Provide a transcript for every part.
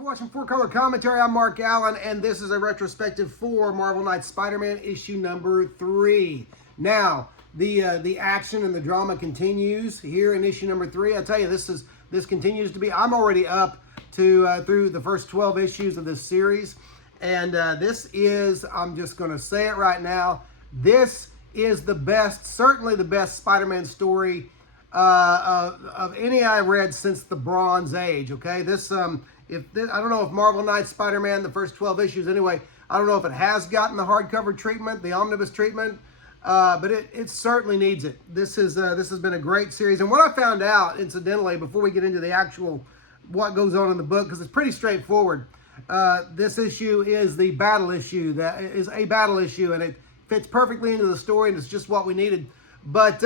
for watching 4-Color Commentary. I'm Mark Allen, and this is a retrospective for Marvel Knights Spider-Man issue number 3. Now, the action and the drama continues here in issue number 3. I tell you, this continues to be. I'm already up to through the first 12 issues of this series, and this is. I'm just going to say it right now. This is the best, certainly the best Spider-Man story of any I read since the Bronze Age. Okay, I don't know if Marvel Knights Spider-Man, the first 12 issues anyway, I don't know if it has gotten the hardcover treatment, the omnibus treatment, but it certainly needs it. This has been a great series. And what I found out, incidentally, before we get into the actual what goes on in the book, because it's pretty straightforward, this issue is the battle issue. That is a battle issue, and it fits perfectly into the story, and it's just what we needed. But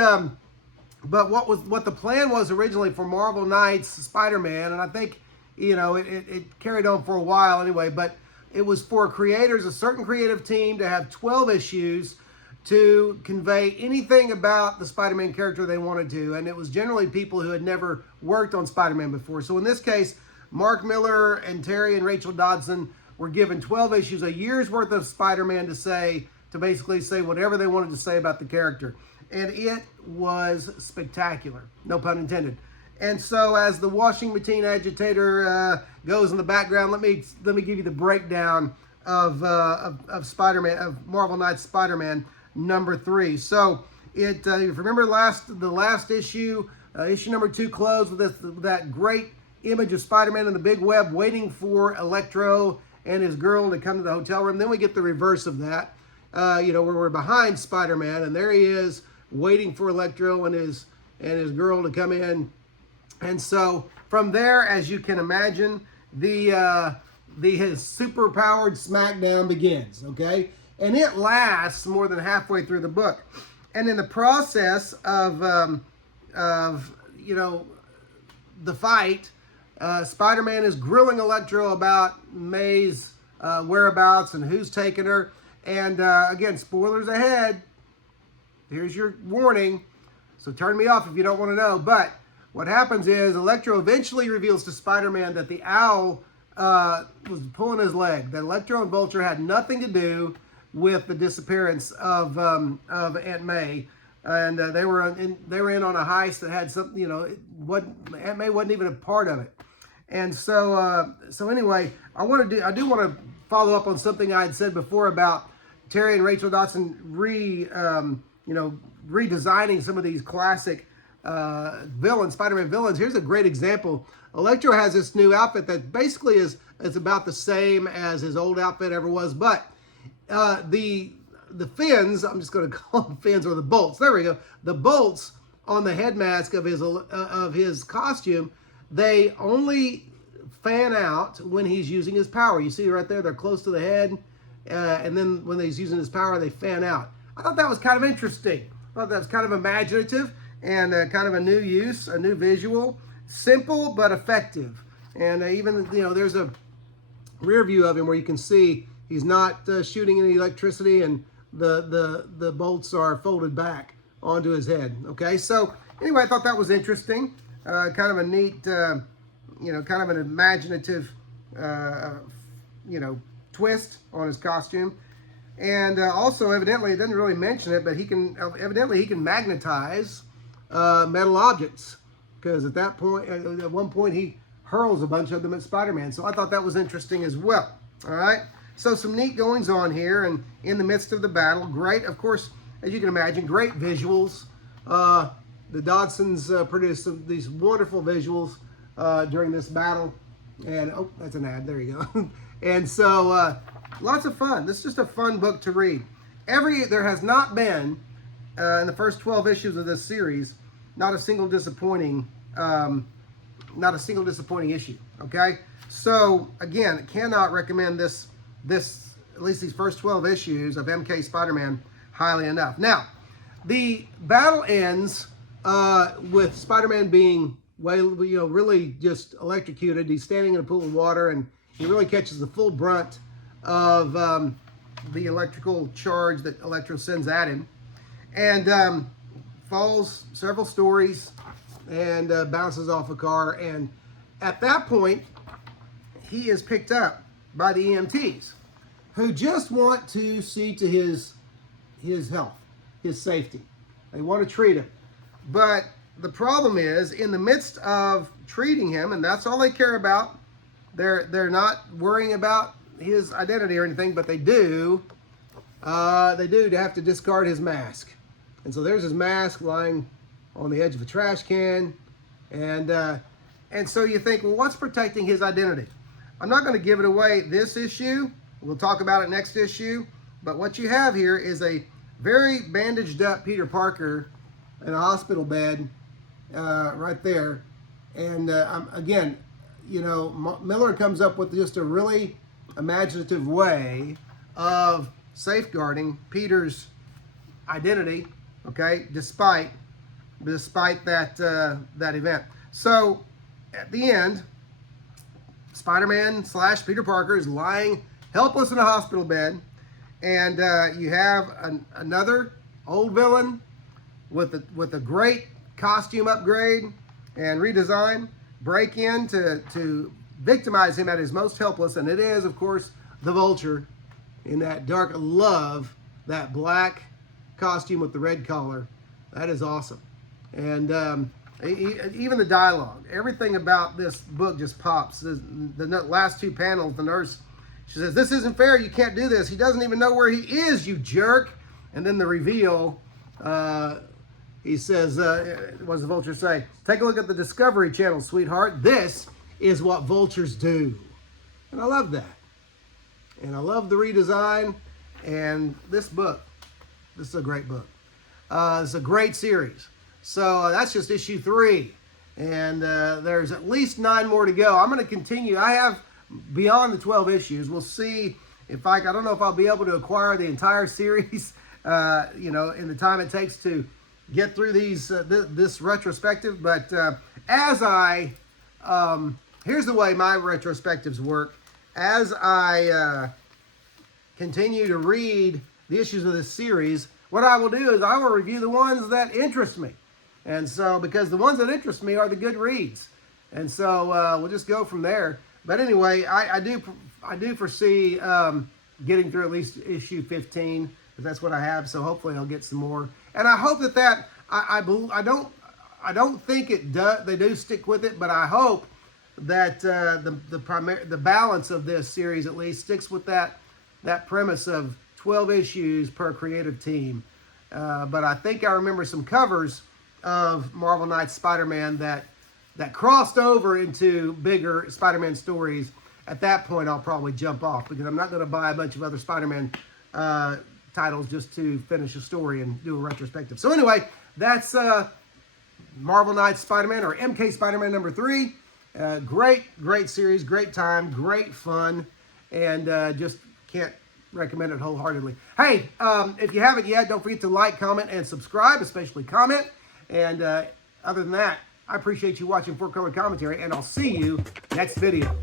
what the plan was originally for Marvel Knights Spider-Man, and I think, you know, it carried on for a while anyway, but it was for creators, a certain creative team, to have 12 issues to convey anything about the Spider-Man character they wanted to, and it was generally people who had never worked on Spider-Man before. So in this case, Mark Millar and Terry and Rachel Dodson were given 12 issues, a year's worth of Spider-Man to basically say whatever they wanted to say about the character. And it was spectacular, no pun intended. And so, as the washing machine agitator goes in the background, let me give you the breakdown of Spider-Man, of Marvel Knights Spider-Man number 3. So, if you remember the last issue, issue number 2 closed with that great image of Spider-Man in the big web waiting for Electro and his girl to come to the hotel room. Then we get the reverse of that, where we're behind Spider-Man, and there he is waiting for Electro and his girl to come in. And so from there, as you can imagine, his super-powered smackdown begins, okay? And it lasts more than halfway through the book. And in the process of the fight, Spider-Man is grilling Electro about May's whereabouts and who's taking her. And again, spoilers ahead. Here's your warning. So turn me off if you don't want to know. But what happens is Electro eventually reveals to Spider-Man that the owl was pulling his leg. That Electro and Vulture had nothing to do with the disappearance of Aunt May, and they were in on a heist that had something. Aunt May wasn't even a part of it. And so anyway, I do want to follow up on something I had said before about Terry and Rachel Dodson redesigning some of these classic Spider-Man villains. Here's a great example. Electro has this new outfit that basically is about the same as his old outfit ever was, but the fins, I'm just going to call them fins, or the bolts. There we go. The bolts on the head mask of his costume, they only fan out when he's using his power. You see right there, they're close to the head, and then when he's using his power, they fan out. I thought that was kind of interesting. I thought that was kind of imaginative and kind of a new use, a new visual. Simple but effective. And even, there's a rear view of him where you can see he's not shooting any electricity, and the bolts are folded back onto his head. Okay, so anyway, I thought that was interesting. Kind of a neat, kind of an imaginative, twist on his costume. And also, evidently, it doesn't really mention it, but he can magnetize metal objects, because at one point, he hurls a bunch of them at Spider-Man. So I thought that was interesting as well. All right. So some neat goings on here, and in the midst of the battle, great, of course, as you can imagine, great visuals. The Dodsons produced these wonderful visuals during this battle, and oh, that's an ad. There you go. And so. Lots of fun. This is just a fun book to read. There has not been, in the first 12 issues of this series, not a single disappointing issue. Okay? So, again, cannot recommend this, at least these first 12 issues of MK Spider-Man highly enough. Now, the battle ends with Spider-Man being, really just electrocuted. He's standing in a pool of water, and he really catches the full brunt of the electrical charge that Electro sends at him, and falls several stories and bounces off a car. And at that point, he is picked up by the EMTs, who just want to see to his health, his safety. They want to treat him. But the problem is, in the midst of treating him, and that's all they care about, they're not worrying about his identity or anything, but they do have to discard his mask. And so there's his mask lying on the edge of a trash can. And so you think, well, what's protecting his identity? I'm not going to give it away this issue. We'll talk about it next issue. But what you have here is a very bandaged up Peter Parker in a hospital bed right there. And again, you know, Miller comes up with just a really imaginative way of safeguarding Peter's identity, okay, despite that event. So at the end, Spider-Man / Peter Parker is lying helpless in a hospital bed, and you have another old villain with a great costume upgrade and redesign break in to victimize him at his most helpless, and it is, of course, the Vulture in that dark. Love that black costume with the red collar. That is awesome. And even the dialogue, everything about this book just pops. The last two panels, the nurse, she says, "This isn't fair. You can't do this. He doesn't even know where he is, you jerk." And then the reveal, he says, what does the Vulture say? "Take a look at the Discovery Channel, sweetheart. This is what vultures do." And I love that. And I love the redesign. And this book, this is a great book. It's a great series. So that's just issue 3. And there's at least 9 more to go. I'm going to continue. I have beyond the 12 issues. We'll see if I don't know if I'll be able to acquire the entire series, you know, in the time it takes to get through these this retrospective. But as I, here's the way my retrospectives work. As I continue to read the issues of this series, what I will do is I will review the ones that interest me. And so, because the ones that interest me are the good reads. And so we'll just go from there. But anyway, I do foresee getting through at least issue 15, because that's what I have. So hopefully I'll get some more. And I hope that I don't think they do stick with it, but I hope that the balance of this series at least sticks with that premise of 12 issues per creative team. But I think I remember some covers of Marvel Knights Spider-Man that crossed over into bigger Spider-Man stories. At that point, I'll probably jump off, because I'm not going to buy a bunch of other Spider-Man titles just to finish a story and do a retrospective. So anyway, that's Marvel Knights Spider-Man, or MK Spider-Man number 3. Great series, great time, great fun, and just can't recommend it wholeheartedly. Hey, if you haven't yet, don't forget to like, comment, and subscribe, especially comment. And other than that, I appreciate you watching 4 Color Commentary, and I'll see you next video.